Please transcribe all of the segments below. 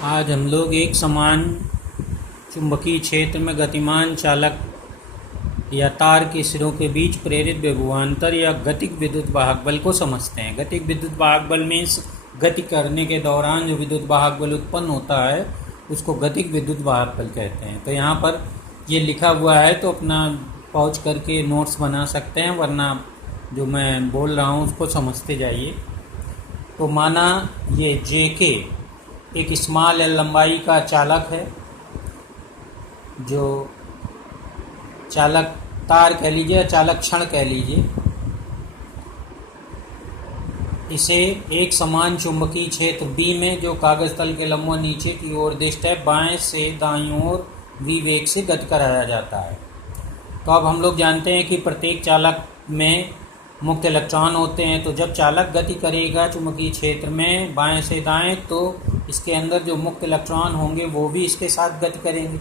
आज हम लोग एक समान चुंबकीय क्षेत्र में गतिमान चालक या तार के सिरों के बीच प्रेरित विभवांतर या गतिक विद्युत वाहक बल को समझते हैं। गतिक विद्युत वाहक बल मीन्स गति करने के दौरान जो विद्युत वाहक बल उत्पन्न होता है उसको गतिक विद्युत वाहक बल कहते हैं। तो यहाँ पर ये लिखा हुआ है तो अपना पॉज करके नोट्स बना सकते हैं, वरना जो मैं बोल रहा हूँ उसको समझते जाइए। तो माना ये जेके एक स्मॉल एल लंबाई का चालक है, जो चालक तार कह लीजिए या चालक क्षण कह लीजिए। इसे एक समान चुंबकीय क्षेत्र बी में जो कागज तल के लंबवत नीचे की ओर दिष्ट है, बाएं से दाईं ओर v वेग से गति कराया जाता है। तो अब हम लोग जानते हैं कि प्रत्येक चालक में मुक्त इलेक्ट्रॉन होते हैं। तो जब चालक गति करेगा चुंबकीय क्षेत्र में बाएं से दाएं, तो इसके अंदर जो मुक्त इलेक्ट्रॉन होंगे वो भी इसके साथ गति करेंगे।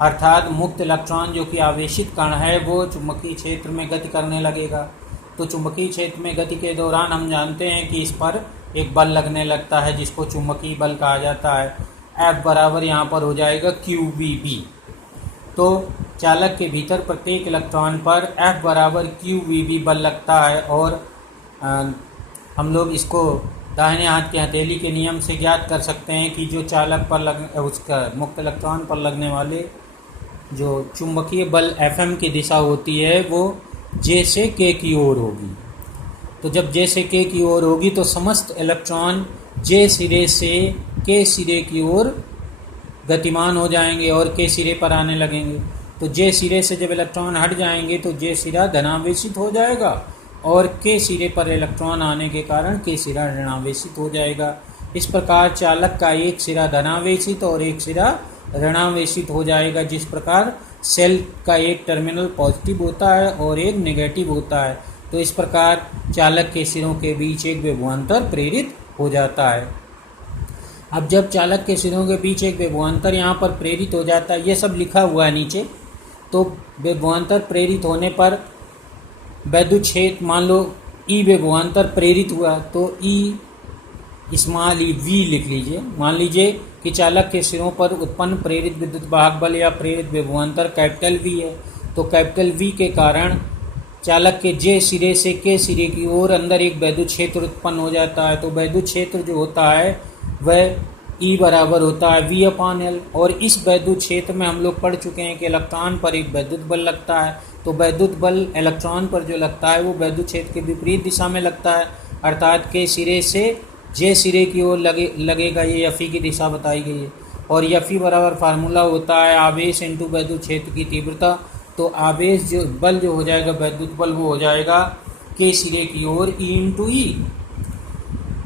अर्थात मुक्त इलेक्ट्रॉन जो कि आवेशित कण है वो चुंबकीय क्षेत्र में गति करने लगेगा। तो चुंबकीय क्षेत्र में गति के दौरान हम जानते हैं कि इस पर एक बल लगने लगता है जिसको चुंबकीय बल कहा जाता है। F बराबर यहाँ पर हो जाएगा QVB। तो चालक के भीतर प्रत्येक इलेक्ट्रॉन पर F बराबर QVB बल लगता है और हम लोग इसको दाहिने हाथ की हथेली के नियम से ज्ञात कर सकते हैं कि जो चालक पर उसका मुक्त इलेक्ट्रॉन पर लगने वाले जो चुंबकीय बल FM की दिशा होती है वो J से K की ओर होगी। तो जब J से K की ओर होगी तो समस्त इलेक्ट्रॉन J सिरे से K सिरे की ओर गतिमान हो जाएंगे और K सिरे पर आने लगेंगे। तो J सिरे से जब इलेक्ट्रॉन हट जाएंगे तो J सिरा धनावेशित हो जाएगा और K सिरे पर इलेक्ट्रॉन आने के कारण K सिरा ऋणावेशित हो जाएगा। इस प्रकार चालक का एक सिरा धनावेशित और एक सिरा ऋणावेशित हो जाएगा। जिस प्रकार सेल का एक टर्मिनल पॉजिटिव होता है और एक नेगेटिव होता है, तो इस प्रकार चालक के सिरों के बीच एक विभवांतर प्रेरित हो जाता है। अब जब चालक के सिरों के बीच एक विभवांतर यहाँ पर प्रेरित हो जाता है, ये सब लिखा हुआ है नीचे। तो विभवांतर प्रेरित होने पर वैद्युत क्षेत्र, मान लो ई विभवांतर प्रेरित हुआ तो ई स्मॉल ई वी लिख लीजिए। मान लीजिए कि चालक के सिरों पर उत्पन्न प्रेरित विद्युत वाहक बल या प्रेरित विभवांतर कैपिटल वी है। तो कैपिटल वी के कारण चालक के जे सिरे से के सिरे की ओर अंदर एक वैद्युत क्षेत्र उत्पन्न हो जाता है। तो वैद्युत क्षेत्र जो होता है वह E बराबर होता है V/L। और इस वैद्युत क्षेत्र में हम लोग पढ़ चुके हैं कि इलेक्ट्रॉन पर एक वैद्युत बल लगता है। तो वैद्युत बल इलेक्ट्रॉन पर जो लगता है वो वैद्युत क्षेत्र के विपरीत दिशा में लगता है, अर्थात के सिरे से जे सिरे की ओर लगेगा। ये Fe की दिशा बताई गई है। और Fe बराबर फार्मूला होता है आवेश इंटू वैद्युत क्षेत्र की तीव्रता। तो आवेश जो बल जो हो जाएगा वैद्युत बल वो हो जाएगा के सिरे की ओर E इंटू ई।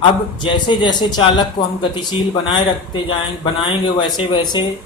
अब जैसे जैसे चालक को हम गतिशील बनाएंगे वैसे वैसे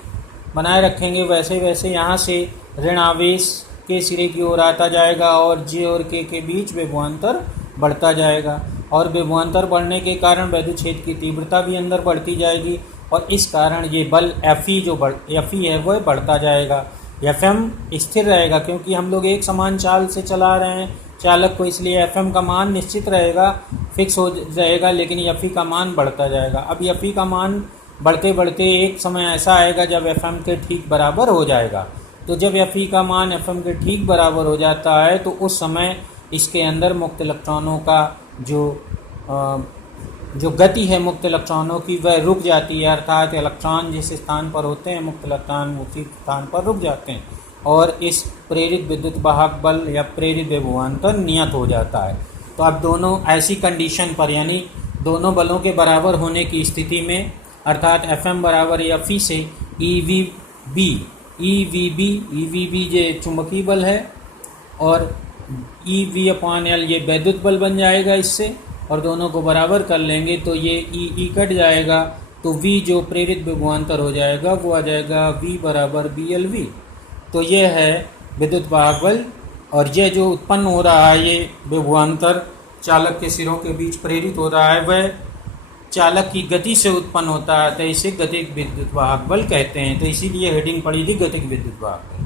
यहाँ से ऋण आवेश के सिरे की ओर आता जाएगा और जे और के बीच विभवांतर बढ़ता जाएगा। और विभवांतर बढ़ने के कारण वैद्युत क्षेत्र की तीव्रता भी अंदर बढ़ती जाएगी और इस कारण ये बल Fe है वह बढ़ता जाएगा। Fm स्थिर रहेगा क्योंकि हम लोग एक समान चाल से चला रहे हैं चालक को, इसलिए Fm का मान निश्चित रहेगा, फिक्स हो जाएगा, लेकिन Fe का मान बढ़ता जाएगा। अब Fe का मान बढ़ते बढ़ते एक समय ऐसा आएगा जब Fm के ठीक बराबर हो जाएगा। तो जब Fe का मान Fm के ठीक बराबर हो जाता है तो उस समय इसके अंदर मुक्त इलेक्ट्रॉनों का जो गति है मुक्त इलेक्ट्रॉनों की वह रुक जाती है, अर्थात इलेक्ट्रॉन जिस स्थान पर होते हैं मुक्त इलेक्ट्रॉन उसी स्थान पर रुक जाते हैं और इस प्रेरित विद्युत वाहक बल या प्रेरित विभवांतर नियत हो जाता है। तो अब दोनों ऐसी कंडीशन पर, यानी दोनों बलों के बराबर होने की स्थिति में, अर्थात Fm बराबर Fe से EVB ये चुंबकीय बल है और EV/L ये वैद्युत बल बन जाएगा इससे, और दोनों को बराबर कर लेंगे तो ये E कट जाएगा। तो V जो प्रेरित विभवांतर हो जाएगा वो आ जाएगा V बराबर BLV। तो ये है विद्युत वाहक बल और ये जो उत्पन्न हो रहा है ये विभवांतर चालक के सिरों के बीच प्रेरित हो रहा है वह चालक की गति से उत्पन्न होता है, तो इसे गतिक विद्युत वाहक बल कहते हैं। तो इसीलिए हेडिंग पड़ी थी गतिक विद्युत वाहक बल।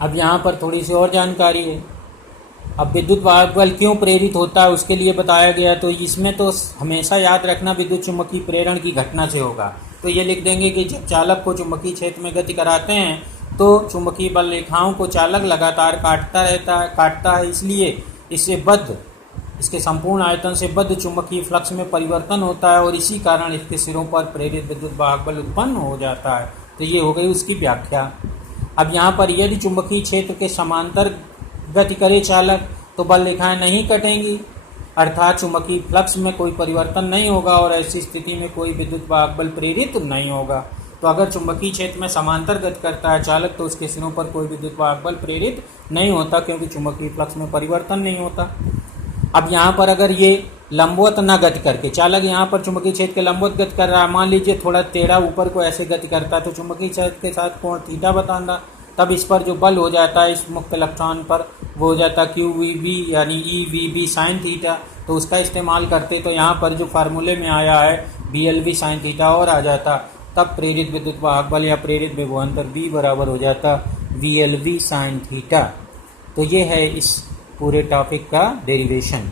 अब यहाँ पर थोड़ी सी और जानकारी है। अब विद्युत वाहक बल क्यों प्रेरित होता है उसके लिए बताया गया। तो इसमें तो हमेशा याद रखना विद्युत चुम्बकीय प्रेरण की घटना से होगा। तो ये लिख देंगे कि जब चालक को चुम्बकीय क्षेत्र में गति कराते हैं तो चुम्बकीय बल रेखाओं को चालक लगातार काटता है, इसलिए इसके संपूर्ण आयतन से बद्ध चुम्बकीय फ्लक्स में परिवर्तन होता है और इसी कारण इसके सिरों पर प्रेरित विद्युत वाहक बल उत्पन्न हो जाता है। तो ये हो गई उसकी व्याख्या। अब यहाँ पर यदि चुम्बकीय क्षेत्र के समांतर गति करे चालक तो बल रेखाएं नहीं कटेंगी, अर्थात चुम्बकीय फ्लक्स में कोई परिवर्तन नहीं होगा और ऐसी स्थिति में कोई विद्युत वाहक बल प्रेरित नहीं होगा। तो अगर चुम्बकीय क्षेत्र में समांतर गति करता है चालक तो उसके सिरों पर कोई विद्युत वाहक बल प्रेरित नहीं होता, क्योंकि चुम्बकीय फ्लक्स में परिवर्तन नहीं होता। अब यहाँ पर अगर ये लंबवत न गति करके चालक यहाँ पर चुम्बकीय क्षेत्र के लंबवत गति कर रहा है, मान लीजिए थोड़ा टेढ़ा ऊपर को ऐसे गति करता है तो चुम्बकीय क्षेत्र के साथ कोण थीटा बताना, तब इस पर जो बल हो जाता है इस मुक्त इलेक्ट्रॉन पर वो हो जाता है QVB यानी EVB साइन थीटा। तो उसका इस्तेमाल करते तो यहाँ पर जो फार्मूले में आया है BLV साइन थीटा और आ जाता, तब प्रेरित विद्युत वाहक बल या प्रेरित विभवांतर B बराबर हो जाता VLV साइन थीटा। तो ये है इस पूरे टॉपिक का डेरिवेशन।